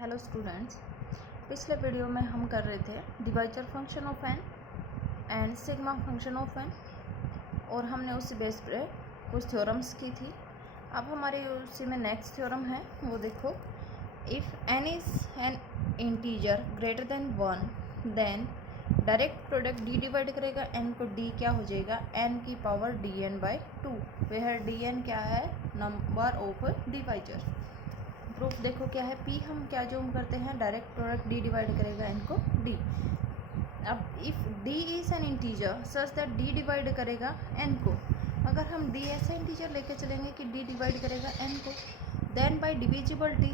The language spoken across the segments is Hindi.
हेलो स्टूडेंट्स, पिछले वीडियो में हम कर रहे थे divisor function of n and sigma function of n और हमने उस बेस पे कुछ थ्योरम्स की थी। अब हमारे उसी में नेक्स्ट थ्योरम है, वो देखो। If n is an integer greater than 1 then direct product d divide करेगा एन को, डी क्या हो जाएगा एन की power d n by 2, where d n क्या है नंबर ऑफ डिवाइजर। प्रूफ देखो क्या है, पी हम क्या जूम करते हैं डायरेक्ट प्रोडक्ट डी डिवाइड करेगा एन को डी। अब if D is an integer such that D divide करेगा एन को, अगर हम डी ऐसा इंटीजर लेके चलेंगे कि डी डिवाइड करेगा एन को, देन बाय डिविजिबिलिटी,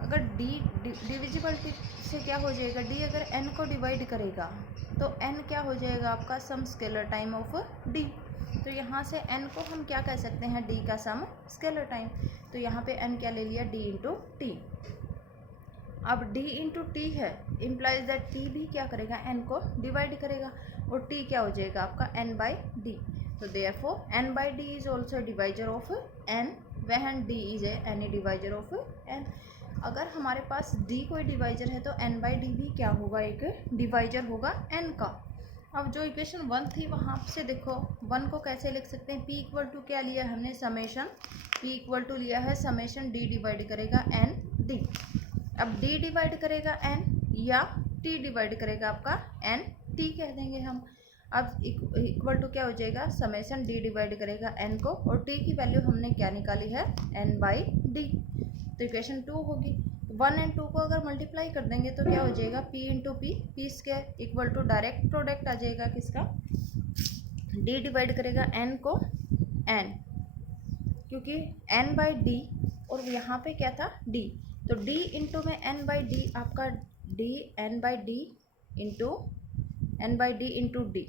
अगर डी डिविजिबिलिटी से क्या हो जाएगा, डी अगर एन को डिवाइड करेगा तो एन क्या हो जाएगा आपका sum scalar time of d. तो यहाँ से n को हम क्या कह सकते हैं, d का सम स्केलर टाइम। तो यहाँ पे n क्या ले लिया, d इंटू टी। अब d इंटू टी है, इम्प्लाइज दैट t भी क्या करेगा n को डिवाइड करेगा और t क्या हो जाएगा आपका n बाई डी। तो therefore n by D is also divisor of n when d is any divisor of n। अगर हमारे पास d कोई डिवाइजर है तो n बाई डी भी क्या होगा, एक डिवाइजर होगा n का। अब जो इक्वेशन 1 थी वहाँ से देखो 1 को कैसे लिख सकते हैं, p इक्वल टू क्या लिया हमने समेशन, p इक्वल टू लिया है समेशन d डिवाइड करेगा n d। अब d डिवाइड करेगा n या t डिवाइड करेगा आपका n t कह देंगे हम। अब इक्वल टू क्या हो जाएगा समेशन d डिवाइड करेगा n को, और t की वैल्यू हमने क्या निकाली है n बाई डी। तो इक्वेशन 2 होगी। 1 एंड 2 को अगर मल्टीप्लाई कर देंगे तो क्या हो जाएगा, p into P square equal to direct product आ जाएगा किसका, d डिवाइड करेगा n को n, क्योंकि n बाई डी और यहाँ पे क्या था d, तो d इंटू में n बाई डी आपका d n by D into n by D into D,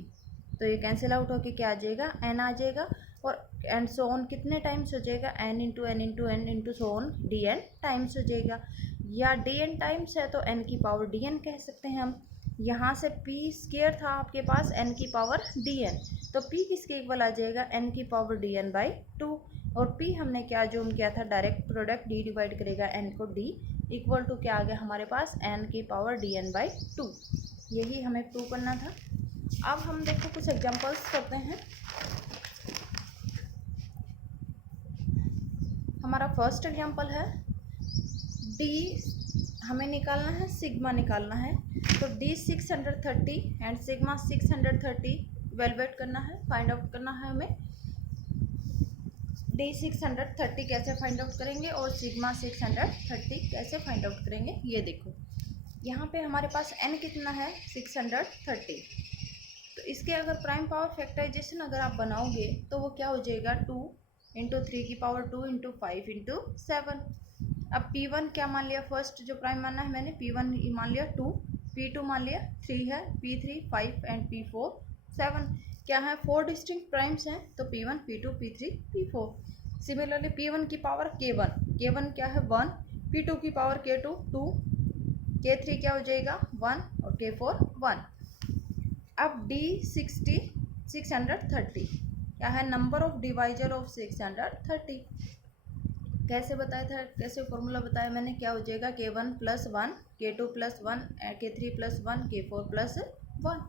तो ये कैंसिल आउट होके क्या आ जाएगा n आ जाएगा, और एंड सो ऑन कितने टाइम्स हो जाएगा n into n into n into so on d n times हो जाएगा, या डी एन टाइम्स है तो n की पावर डी एन कह सकते हैं हम। यहाँ से p स्क्वायर था आपके पास n की पावर डी एन, तो p किसके इक्वल आ जाएगा n की पावर डी एन बाई 2, और p हमने क्या जूम किया था डायरेक्ट प्रोडक्ट d डिवाइड करेगा n को d इक्वल टू क्या आ गया हमारे पास n की पावर डी एन बाई 2। यही हमें प्रूव करना था। अब हम देखो कुछ एग्जांपल्स करते हैं। हमारा फर्स्ट एग्जांपल है d हमें निकालना है, सिग्मा निकालना है, तो d 630 एंड सिग्मा 630 इवेलुएट करना है, फाइंड आउट करना है हमें। d 630 कैसे फाइंड आउट करेंगे और सिग्मा 630 कैसे फाइंड आउट करेंगे, ये देखो यहाँ पे हमारे पास n कितना है 630, तो इसके अगर प्राइम पावर फैक्टराइजेशन अगर आप बनाओगे तो वो क्या हो जाएगा 2 इंटू 3 की पावर 2 इंटू 5 इंटू 7। अब P1 क्या मान लिया, फर्स्ट जो प्राइम माना है मैंने P1 मान लिया 2, P2 मान लिया 3 है, P3 5 एंड P4 7। क्या है 4 डिस्टिंक्ट प्राइम्स हैं, तो P1 P2 P3 P4। Similarly P1 की पावर K1, K1 क्या है 1, P2 की पावर K2 2, K3 क्या हो जाएगा 1 और K4 1। अब D 630 क्या है नंबर ऑफ डिवाइजर ऑफ 630, कैसे बताया था, कैसे फॉर्मूला बताया मैंने, क्या हो जाएगा K1 plus 1, K2 plus 1, K3 plus 1, K4 plus 1।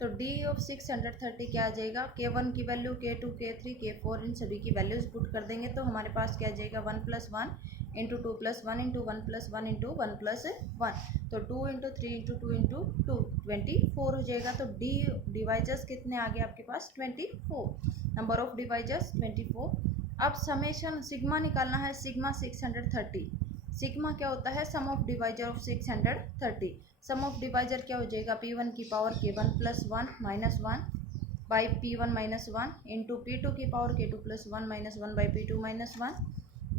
तो D ऑफ 630 क्या आ जाएगा, K1 की वैल्यू K2 K3 K4 इन सभी की वैल्यूज पुट कर देंगे तो हमारे पास क्या आ जाएगा 1 plus 1 into 2 plus 1 into 1 plus 1 into 1 plus 1, तो 2 इंटू 3 इंटू 2 इंटू 2 24 हो जाएगा। तो D डिवाइजर्स कितने आ गए आपके पास 24, नंबर ऑफ डिवाइजर्स 24। अब समेशन सिग्मा निकालना है, सिग्मा 630, सिग्मा क्या होता है sum of divisor of 630, sum of divisor क्या हो जाएगा P1 की power K1 plus 1 minus 1 by P1 minus 1 into P2 की power K2 plus 1 minus 1 by P2 minus 1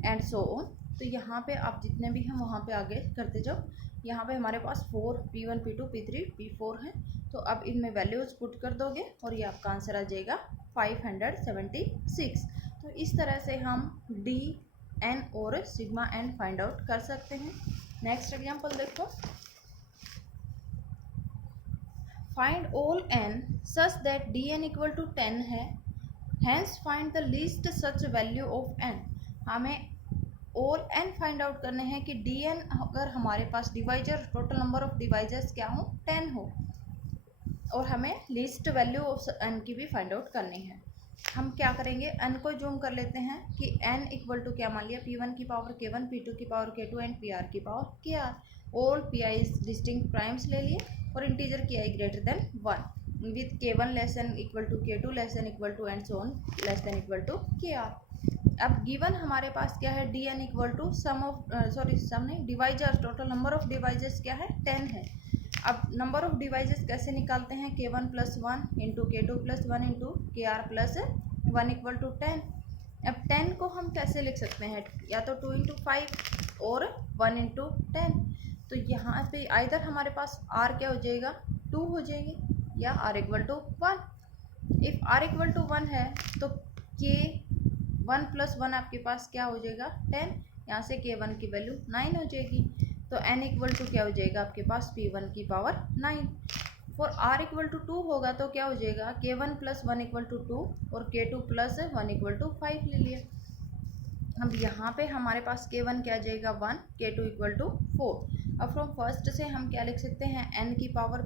and so on. तो यहाँ पे आप जितने भी हैं वहाँ पे आगे करते जाओ। यहाँ पे हमारे पास 4 P1 P2 P3 P4 हैं, तो अब इनमें वैल्यूज पुट कर दोगे और ये आपका आंसर आ जाएगा 576। तो इस तरह से हम D n और सिग्मा n फाइंड आउट कर सकते हैं। नेक्स्ट एग्जांपल देखो, find all n such that dn equal to 10 है, hence find the least such value of n। हमें और n फाइंड आउट करने हैं कि dn अगर हमारे पास divisor total number of divisors क्या हो 10 हो, और हमें लीस्ट वैल्यू ऑफ n की भी फाइंड आउट करनी है। हम क्या करेंगे, n को जूम कर लेते हैं कि n इक्वल टू क्या मान लिया, p1 की पावर k1, p2 की पावर k2 एंड pr की power kr। All pi distinct primes ले लिए और integer ki greater than 1 with k1 less than equal to k2 less than equal to and so on less than equal to kr। अब गिवन हमारे पास क्या है, dn इक्वल टू सम नहीं, divisors total number of divisors क्या है 10 है। अब नंबर ऑफ डिवाइजेस कैसे निकालते हैं, k1 plus 1 into k2 plus 1 into kr plus 1 equal to 10। अब 10 को हम कैसे लिख सकते हैं, या तो 2 इंटू 5 और 1 इंटू 10। तो यहाँ पे आइदर हमारे पास r क्या हो जाएगा 2 हो जाएंगे या r equal to 1। If r equal to 1 है तो k 1 प्लस 1 आपके पास क्या हो जाएगा 10, यहाँ से k1 की वैल्यू 9 हो जाएगी। तो n इक्वल टू क्या हो जाएगा आपके पास p1 की power 9। For r equal to 2 होगा तो क्या हो जाएगा k1 प्लस 1 इक्वल टू 2 और k2 प्लस 1 इक्वल टू 5 ले लिया। अब यहाँ पे हमारे पास k1 क्या आ जाएगा 1, k2 इक्वल टू 4। अब फ्रॉम फर्स्ट से हम क्या लिख सकते हैं, n की power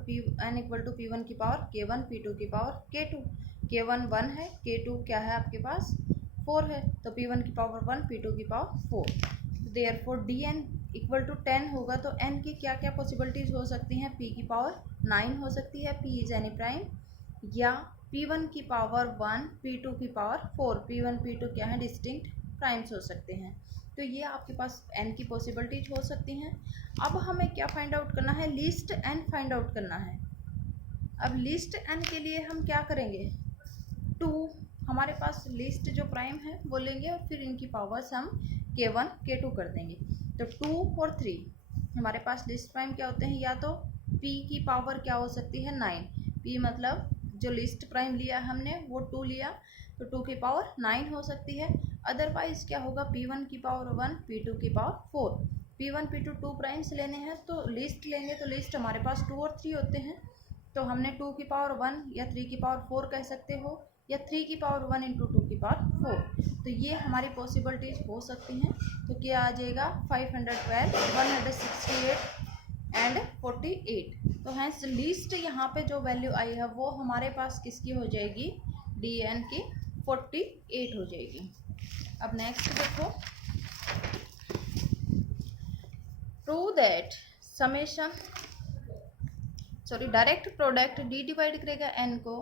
n equal to p1 की पावर k1, p2 की पावर k2। k1 1 है, k2 क्या है आपके पास 4 है, तो p1 की पावर 1, p2 की power 4। Therefore dn equal to 10 होगा तो n की क्या क्या पॉसिबिलिटीज़ हो सकती हैं, p की पावर 9 हो सकती है, p इज़ एनी प्राइम, या p1 की पावर 1, p2 की पावर 4, p1 p2 क्या है डिस्टिंक्ट प्राइम्स हो सकते हैं। तो ये आपके पास n की पॉसिबिलिटीज हो सकती हैं। अब हमें क्या फाइंड आउट करना है, लीस्ट n फाइंड आउट करना है। अब लीस्ट n के लिए हम क्या करेंगे, 2 हमारे पास लीस्ट जो प्राइम है वो लेंगे और फिर इनकी पावर्स हम k1 k2 कर देंगे। तो 2 और 3 हमारे पास लिस्ट प्राइम क्या होते हैं, या तो p की पावर क्या हो सकती है 9, p मतलब जो लिस्ट प्राइम लिया हमने वो 2 लिया तो 2 की पावर 9 हो सकती है। अदरवाइज क्या होगा, p1 की पावर 1, p2 की पावर 4। p1 p2 2 प्राइम्स लेने हैं तो लिस्ट लेंगे, तो लिस्ट हमारे पास 2 और 3 होते हैं। तो हमने 2 की पावर 1 या 3 की पावर 4 कह सकते हो, या 3 की पावर 1 इंटू 2 की पावर 4। तो ये हमारी पॉसिबिलिटीज हो सकती हैं। तो क्या आ जाएगा 512, 168 एंड 48। तो हैंस लीस्ट यहाँ पे जो वैल्यू आई है वो हमारे पास किसकी हो जाएगी, dn की 48 हो जाएगी। अब नेक्स्ट देखो, prove that summation direct product d divide करेगा n को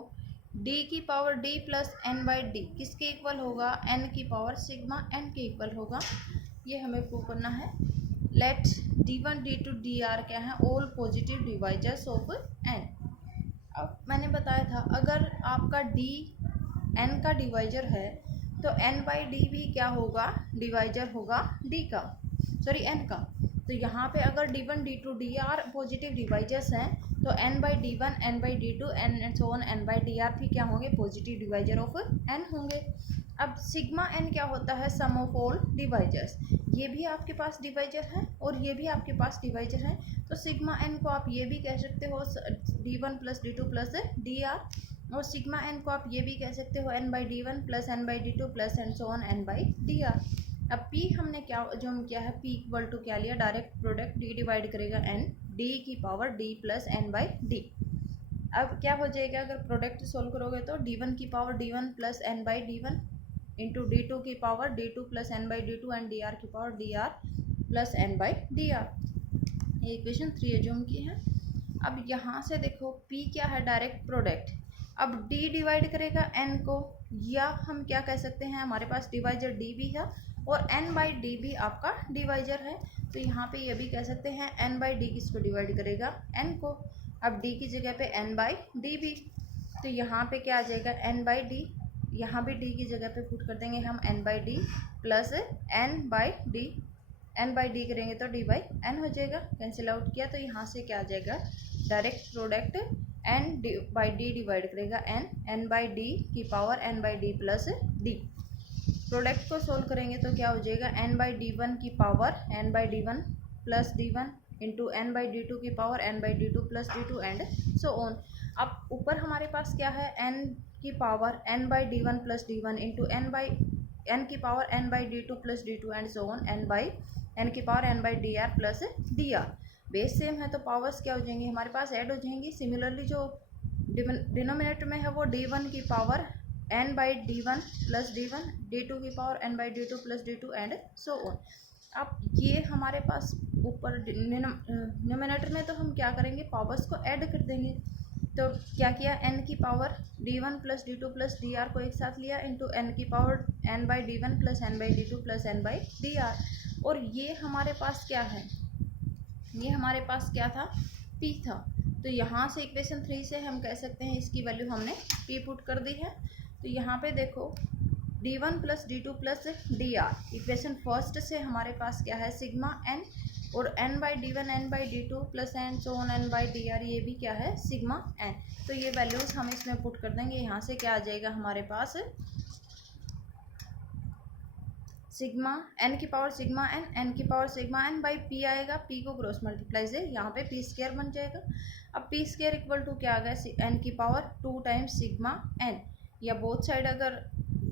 d की power d plus n by D किसके इक्वल होगा, n की पावर सिग्मा n के इक्वल होगा। ये हमें प्रूव करना है। लेट d1 d2 dr क्या है, all positive divisors of n। अब मैंने बताया था अगर आपका d n का डिवाइजर है तो n बाई डी भी क्या होगा, डिवाइजर होगा d का, n का। तो यहाँ पे अगर d1 d2 dr positive divisors हैं तो n by d1 n by d2 and so on n by dr भी क्या होंगे, पॉजिटिव डिवाइजर ऑफ n होंगे। अब सिग्मा n क्या होता है, सम ऑफ ऑल डिवाइजर्स। ये भी आपके पास डिवाइजर है और ये भी आपके पास डिवाइजर है। तो सिग्मा n को आप ये भी कह सकते हो d1 plus d2 plus dr, और सिग्मा n को आप ये भी कह सकते हो n by d1 plus n by d2 plus and so on n by dr। अब p हमने क्या जो हम क्या है, p इक्वल टू क्या लिया, डायरेक्ट प्रोडक्ट d डिवाइड करेगा n, d की power d plus n by D. अब क्या हो जाएगा, अगर प्रोडक्ट सोल्व करोगे तो d1 की power d1 plus n by d1 into d2 की power d2 plus n by d2 and dr की power dr plus n by dr। ये इक्वेशन 3 एज्यूम की है। अब यहाँ से देखो p क्या है, डायरेक्ट प्रोडक्ट। अब d डिवाइड करेगा n को, या हम क्या कह सकते हैं, हमारे पास डिवाइजर d भी है और n बाई डी भी आपका डिवाइजर है। तो यहाँ पे ये भी कह सकते हैं n बाई डी किसको डिवाइड करेगा, n को। अब d की जगह पे n बाई डी भी, तो यहाँ पे क्या आ जाएगा n बाई डी, यहाँ भी d की जगह पे पुट कर देंगे हम n by D plus n by D, n by D करेंगे तो d बाई n हो जाएगा। कैंसिल आउट किया तो यहाँ से क्या आ जाएगा, direct product n by D divide करेगा n बाई डी की power n by D plus D. Product को सोल्व करेंगे तो क्या हो जाएगा, n बाई डी वन की power n by D one plus D one into n by D two की power n by D two plus D two and so on. अब ऊपर हमारे पास क्या है, n की power n by D one plus D one into n by n की power n by d2 plus d2 and so on n की power n by dr plus dr। Base same है तो पावर्स क्या हो जाएंगी हमारे पास, ऐड हो जाएंगी। सिमिलरली जो डिनोमिनेटर में है वो d1 की power n by d1 plus d1, d2 की power n by d2 plus d2 and so on. अब ये हमारे पास ऊपर डिनोमिनेटर में तो हम क्या करेंगे, पावर्स को ऐड कर देंगे। तो क्या किया, n की power d1 plus d2 plus dr को एक साथ लिया इंटू n की power n by d1 plus n by d2 plus n by dr। और ये हमारे पास क्या है, ये हमारे पास क्या था, p था। तो यहाँ से इक्वेशन 3 से हम कह सकते हैं इसकी वैल्यू हमने p पुट कर दी है। तो यहाँ पे देखो d1 plus d2 plus dr, equation first से हमारे पास क्या है सिग्मा n, और n by d1 n by d2 plus and so on n by dr, ये भी क्या है सिग्मा n। तो ये वैल्यूज हम इसमें पुट कर देंगे। यहाँ से क्या आ जाएगा हमारे पास सिग्मा n की पावर सिग्मा n की power sigma n by p आएगा, p को क्रॉस मल्टीप्लाई से यहाँ पे p स्क्वायर बन जाएगा। अब p स्क्वायर इक्वल टू क्या आ गया, n की पावर 2 टाइम्स सिग्मा n, या बोथ साइड अगर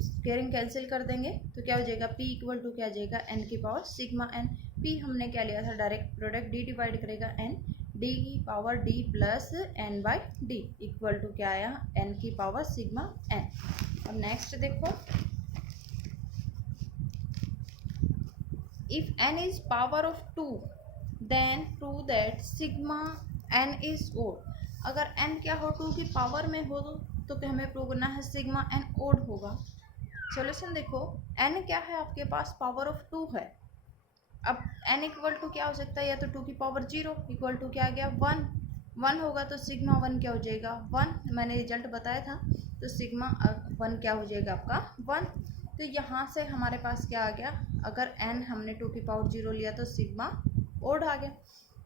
स्क्वेयरिंग कैंसिल कर देंगे तो क्या हो जाएगा, p इक्वल टू क्या आ जाएगा n की पावर सिग्मा n। p हमने क्या लिया था, डायरेक्ट प्रोडक्ट d डिवाइड करेगा n, d की power d plus n by d equal to क्या आया, n की पावर सिग्मा n। अब नेक्स्ट देखो, if n is power of 2 then prove that sigma n is odd। अगर n क्या हो 2 की पावर में हो तो हमें प्रूव करना है सिग्मा n ओड होगा। सॉल्यूशन देखो, n क्या है आपके पास, पावर ऑफ 2 है। अब n इक्वल टू क्या हो सकता है, या तो 2 की पावर 0 इक्वल टू क्या आ गया 1 होगा, तो सिग्मा 1 क्या हो जाएगा 1, मैंने रिजल्ट बताया था। तो सिग्मा 1 क्या हो जाएगा आपका 1। तो यहाँ से हमारे पास क्या आ गया, अगर n हमने 2 की पावर 0 लिया तो सिग्मा ओड आ गया।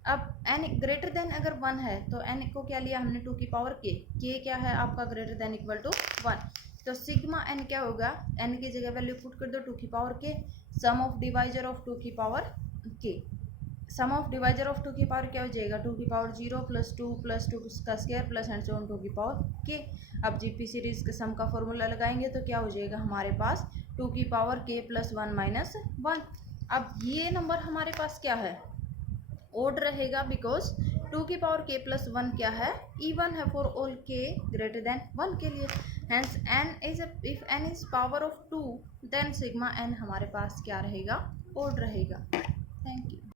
अब n ग्रेटर देन अगर 1 है तो n को क्या लिया हमने 2 की पावर k क्या है आपका ग्रेटर देन इक्वल टू 1। तो सिग्मा n क्या होगा, n की जगह वैल्यू पुट कर दो 2 की power k, sum of divisor of 2 की power k, sum of divisor of 2 की पावर क्या हो जाएगा 2 की पावर 0 प्लस 2 का square plus and so on 2 की पावर k। अब जीपी सीरीज के सम का फॉर्मूला लगाएंगे तो क्या हो जाएगा हमारे पास 2 की पावर k प्लस 1 माइनस 1। अब ये नंबर हमारे पास क्या है, ओड रहेगा, बिकॉज 2 की पावर k प्लस 1 क्या है इवन है for all k greater than 1 के लिए। Hence n is if n is power of 2 then sigma n हमारे पास क्या रहेगा, ओड रहेगा। Thank you.